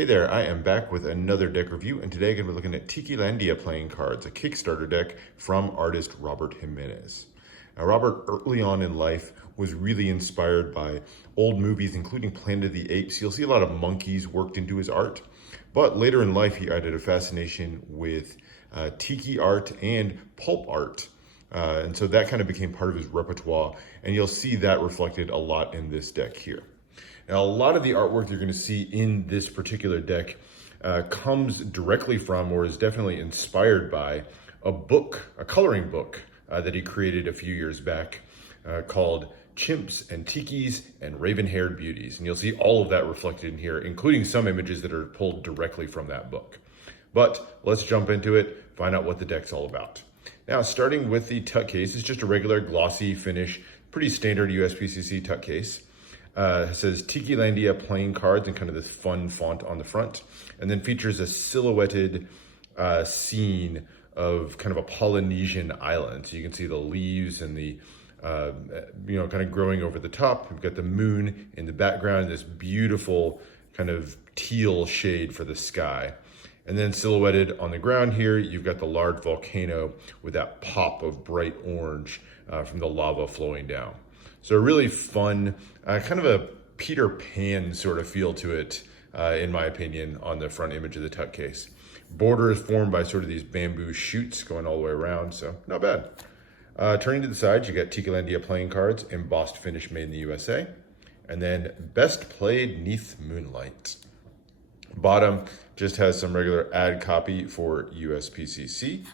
Hey there, I am back with another deck review, and today I'm going to be looking at Tikilandia playing cards, a Kickstarter deck from artist Robert Jimenez. Now, Robert, early on in life, was really inspired by old movies, including Planet of the Apes. You'll see a lot of monkeys worked into his art, but later in life, he added a fascination with tiki art and pulp art. And so that kind of became part of his repertoire, and you'll see that reflected a lot in this deck here. Now, a lot of the artwork you're going to see in this particular deck comes directly from, or is definitely inspired by, a book, a coloring book that he created a few years back called Chimps and Tikis and Raven-Haired Beauties. And you'll see all of that reflected in here, including some images that are pulled directly from that book. But let's jump into it, find out what the deck's all about. Now, starting with the tuck case, it's just a regular glossy finish, pretty standard USPCC tuck case. It says Tikilandia playing cards and kind of this fun font on the front, and then features a silhouetted scene of kind of a Polynesian island. So you can see the leaves and the, kind of growing over the top. We've got the moon in the background, this beautiful kind of teal shade for the sky. And then silhouetted on the ground here, you've got the large volcano with that pop of bright orange from the lava flowing down. So a really fun, kind of a Peter Pan sort of feel to it, in my opinion, on the front image of the tuck case. Border is formed by sort of these bamboo shoots going all the way around, so not bad. Turning to the side, you got Tikilandia playing cards, embossed finish made in the USA. And then best played 'neath moonlight. Bottom just has some regular ad copy for USPCC.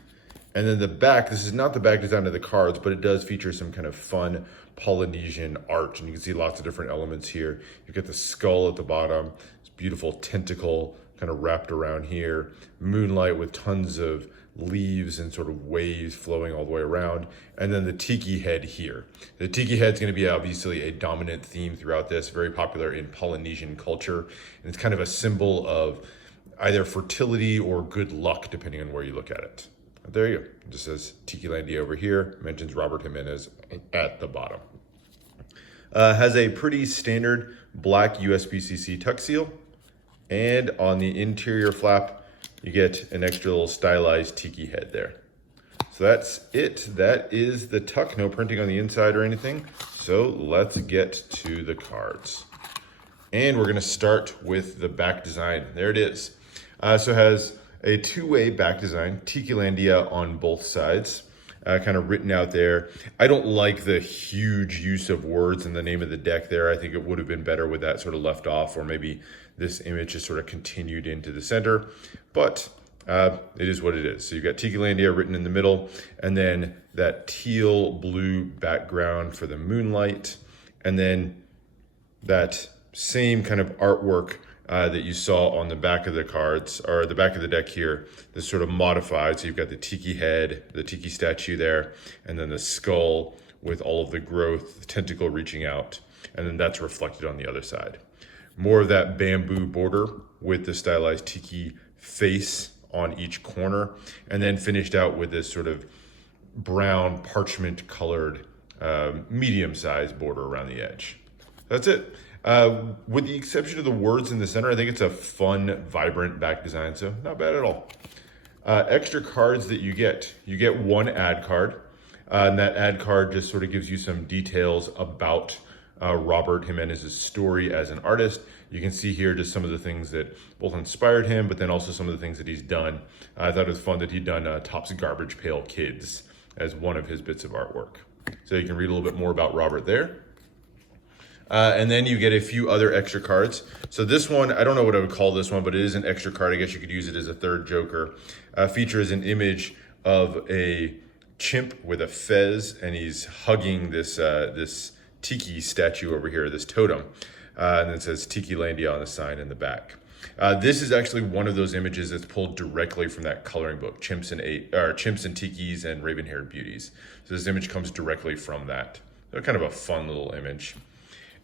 And then the back, this is not the back design of the cards, but it does feature some kind of fun Polynesian art. And you can see lots of different elements here. You've got the skull at the bottom, this beautiful tentacle kind of wrapped around here. Moonlight with tons of leaves and sort of waves flowing all the way around. And then the tiki head here. The tiki head is going to be obviously a dominant theme throughout this, very popular in Polynesian culture. And it's kind of a symbol of either fertility or good luck, depending on where you look at it. There you go. It just says Tikilandia over here, mentions Robert Jimenez at the bottom. Has a pretty standard black USPCC tuck seal. And on the interior flap, you get an extra little stylized tiki head there. So that's it. That is the tuck. No printing on the inside or anything. So let's get to the cards. And we're going to start with the back design. There it is. So it has a two-way back design, Tikilandia on both sides, kind of written out there. I don't like the huge use of words in the name of the deck there. I think it would have been better with that sort of left off, or maybe this image just sort of continued into the center, but it is what it is. So you've got Tikilandia written in the middle, and then that teal blue background for the moonlight, and then that same kind of artwork that you saw on the back of the cards, or the back of the deck here, this sort of modified. So you've got the tiki head, the tiki statue there, and then the skull with all of the growth, the tentacle reaching out, and then that's reflected on the other side. More of that bamboo border with the stylized tiki face on each corner, and then finished out with this sort of brown parchment colored medium-sized border around the edge. That's it. With the exception of the words in the center, I think it's a fun, vibrant back design, so not bad at all. Extra cards that you get one ad card, and that ad card just sort of gives you some details about Robert Jimenez's story as an artist. You can see here just some of the things that both inspired him, but then also some of the things that he's done. I thought it was fun that he'd done Topps Garbage Pail Kids as one of his bits of artwork. So you can read a little bit more about Robert there. And then you get a few other extra cards. So this one, I don't know what I would call this one, but it is an extra card. I guess you could use it as a third joker. Features an image of a chimp with a fez, and he's hugging this this tiki statue over here, this totem. And it says Tikilandia on the sign in the back. This is actually one of those images that's pulled directly from that coloring book, Chimps and Tikis and Raven-Haired Beauties. So this image comes directly from that. So kind of a fun little image.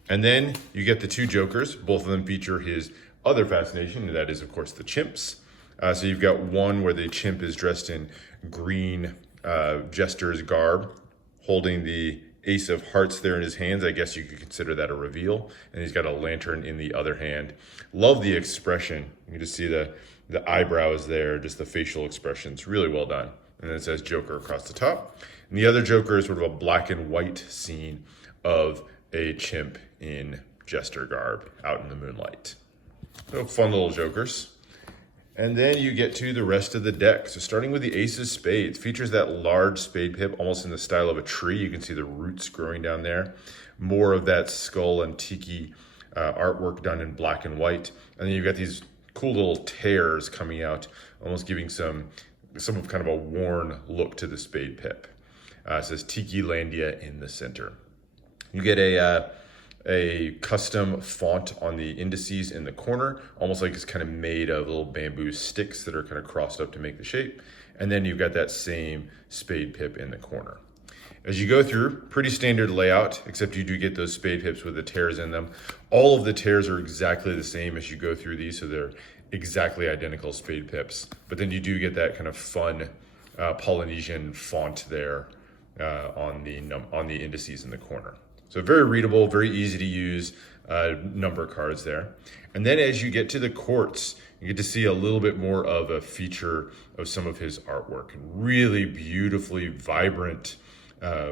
And then you get the two jokers. Both of them feature his other fascination, and that is, of course, the chimps. So you've got one where the chimp is dressed in green jester's garb, holding the Ace of Hearts there in his hands. I guess you could consider that a reveal. And he's got a lantern in the other hand. Love the expression You just see the eyebrows there, just the facial expressions, really well done. And then it says Joker across the top. And the other Joker is sort of a black and white scene of a chimp in jester garb out in the moonlight. So fun little Jokers. And then you get to the rest of the deck. So starting with the Ace of Spades, features that large spade pip almost in the style of a tree. You can see the roots growing down there. More of that skull and tiki artwork done in black and white. And then you've got these cool little tears coming out, almost giving some of kind of a worn look to the spade pip. It says Tikilandia in the center. You get a custom font on the indices in the corner, almost like it's kind of made of little bamboo sticks that are kind of crossed up to make the shape. And then you've got that same spade pip in the corner. As you go through, pretty standard layout, except you do get those spade pips with the tears in them. All of the tears are exactly the same as you go through these, so they're exactly identical spade pips. But then you do get that kind of fun Polynesian font there on the indices in the corner. So very readable, very easy to use number cards there. And then as you get to the courts, you get to see a little bit more of a feature of some of his artwork. Really beautifully vibrant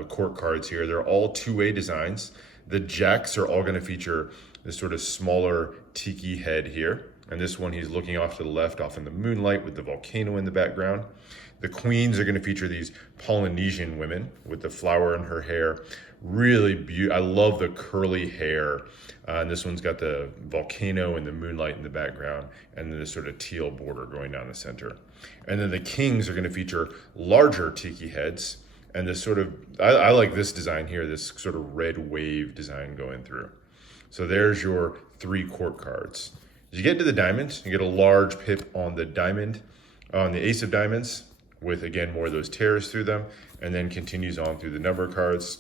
court cards here. They're all two-way designs. The jacks are all going to feature this sort of smaller tiki head here. And this one, he's looking off to the left, off in the moonlight with the volcano in the background. The queens are going to feature these Polynesian women with the flower in her hair. Really beautiful. I love the curly hair. And this one's got the volcano and the moonlight in the background, and then this sort of teal border going down the center. And then the kings are going to feature larger tiki heads. And this sort of, I like this design here, this sort of red wave design going through. So there's your 3 court cards. As you get into the diamonds, you get a large pip on the diamond, on the ace of diamonds, with again more of those tears through them, and then continues on through the number cards.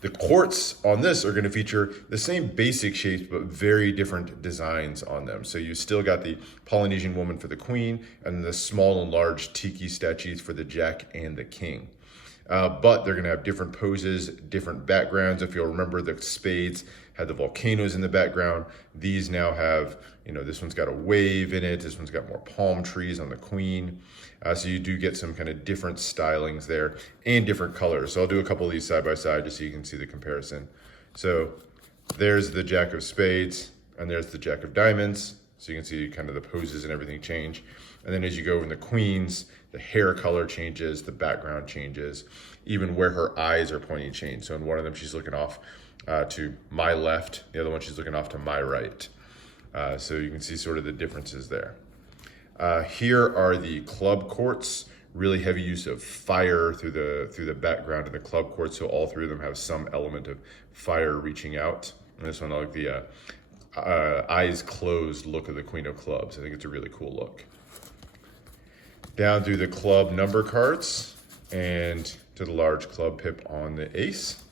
The courts on this are going to feature the same basic shapes, but very different designs on them. So you still got the Polynesian woman for the queen, and the small and large tiki statues for the jack and the king. But they're going to have different poses, different backgrounds. If you'll remember, the spades had the volcanoes in the background. These now have, this one's got a wave in it. This one's got more palm trees on the queen. So you do get some kind of different stylings there and different colors. So I'll do a couple of these side by side just so you can see the comparison. So there's the jack of spades and there's the jack of diamonds. So you can see kind of the poses and everything change. And then as you go in the queens, the hair color changes, the background changes, even where her eyes are pointing change. So in one of them, she's looking off to my left. The other one, she's looking off to my right. So you can see sort of the differences there. Here are the club courts. Really heavy use of fire through the background of the club courts. So all 3 of them have some element of fire reaching out. And this one, I like the eyes closed look of the queen of clubs. I think it's a really cool look. Down through the club number cards and to the large club pip on the ace.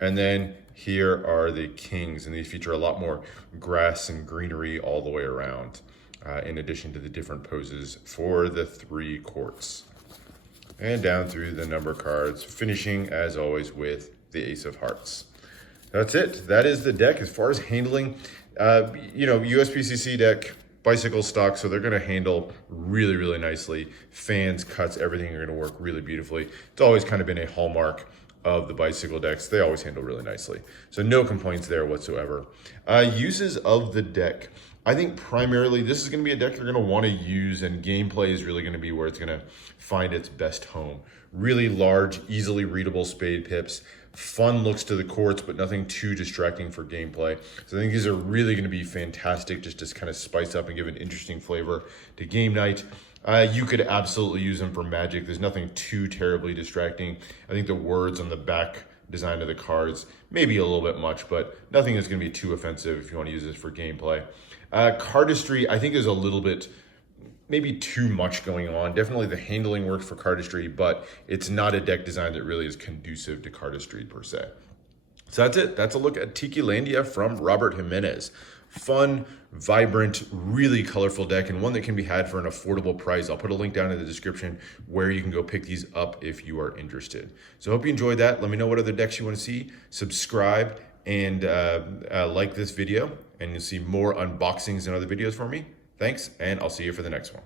And then here are the kings, and these feature a lot more grass and greenery all the way around, in addition to the different poses for the 3 courts. And down through the number cards, finishing as always with the ace of hearts. That's it. That is the deck. As far as handling, USPCC deck, bicycle stock, so they're going to handle really, really nicely. Fans, cuts, everything are going to work really beautifully. It's always kind of been a hallmark of the bicycle decks. They always handle really nicely. So no complaints there whatsoever. Uses of the deck. I think primarily this is going to be a deck you're going to want to use, and gameplay is really going to be where it's going to find its best home. Really large, easily readable spade pips. Fun looks to the courts, but nothing too distracting for gameplay. So I think these are really going to be fantastic just to kind of spice up and give an interesting flavor to game night. You could absolutely use them for Magic. There's nothing too terribly distracting. I think the words on the back design of the cards may be a little bit much, but nothing that's going to be too offensive if you want to use this for gameplay. Cardistry, I think, is a little bit maybe too much going on. Definitely the handling works for cardistry, but it's not a deck design that really is conducive to cardistry per se. So that's it. That's a look at Tikilandia from Robert Jimenez. Fun, vibrant, really colorful deck, and one that can be had for an affordable price. I'll put a link down in the description where you can go pick these up if you are interested. So I hope you enjoyed that. Let me know what other decks you want to see. Subscribe and like this video, and you'll see more unboxings and other videos from me. Thanks, and I'll see you for the next one.